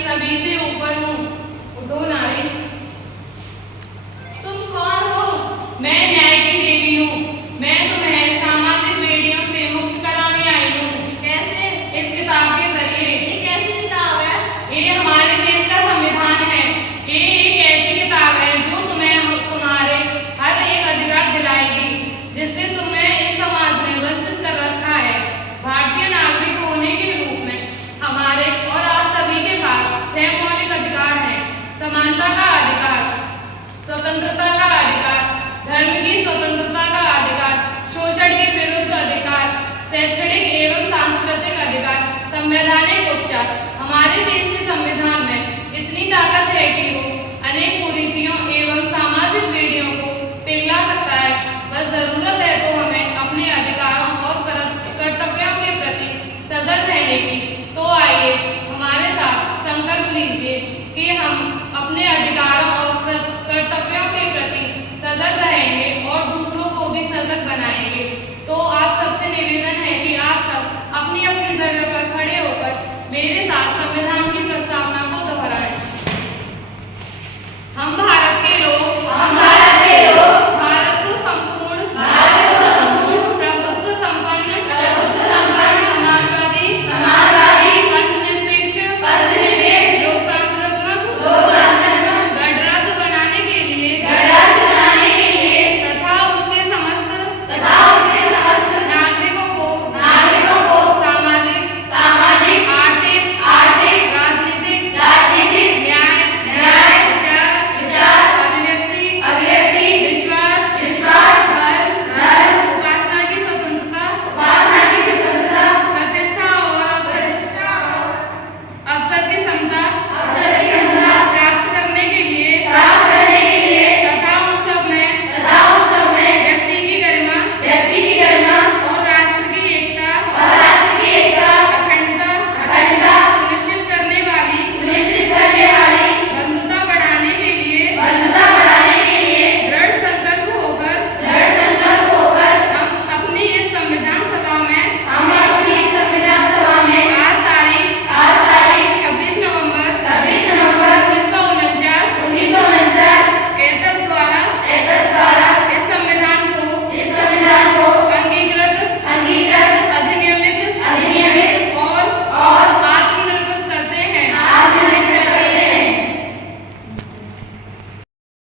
सभी से ऊपर हूँ। उठो नारी। तुम कौन हो? मैं न्याय की देवी हूँ। मैं तुम्हें सामाजिक बेड़ियों से मुक्त कराने आई हूँ। कैसे? इस किताब के जरिए। ये कैसी किताब है? ये हमारे देश का संविधान है। ये एक ऐसी किताब है जो तुम्हें तुम्हारे हर एक अधिकार दिलाएगी जिससे तुम्हें इस समाज ने वंचित कर रखा है। भारतीय नागरिक होने के रूप में हमारे और आप सभी के पास 6 मौलिक अधिकार हैं। समानता का अधिकार, स्वतंत्रता का अधिकार, धर्म की स्वतंत्रता का अधिकार, शोषण के विरुद्ध अधिकार, शैक्षणिक एवं सांस्कृतिक अधिकार, संवैधानिक